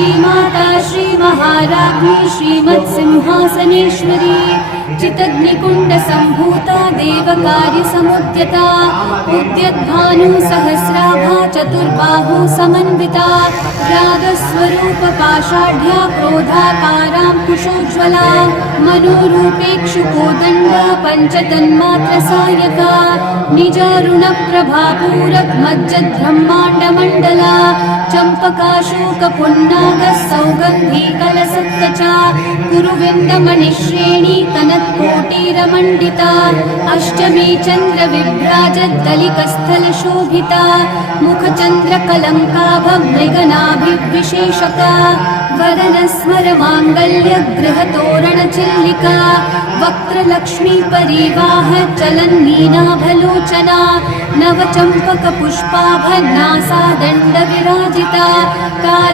श्रीमाता श्रीमहाराज्ञी श्रीमत्सिंहासनेश्वरी चितग्निकुण्डसम्भूता देवकार्यसमुद्यता उद्यद्भानुसहस्राभा चतुर्बाहु समन्विता रागस्वरूपपाषाढ्या क्रोधाकारां कुशोज्ज्वला मनोरूपेक्षुकोदण्डा पञ्चतन्मात्रसायका निजारुणप्रभापूरग्मज्जद्ब्रह्माण्डमण्डला चम्पकाशोकपुन्नागसौगन्धीकलसत्कचा कुरुविन्दमणिश्रेणी कनत्कोटीरमण्डिता अष्टमी चन्द्रविभ्राजद्दलिकस्थलशोभिता मुखचन्द्रकलङ्काभमृगनाभिविशेषका वरनस्मरमाङ्गल्यगृहतोरणचिल्लिका वक्त्रलक्ष्मीपरीवाह चलन्नीनाभलोचना नवचम्पकपुष्पाभन्नासा दण्डविराजिता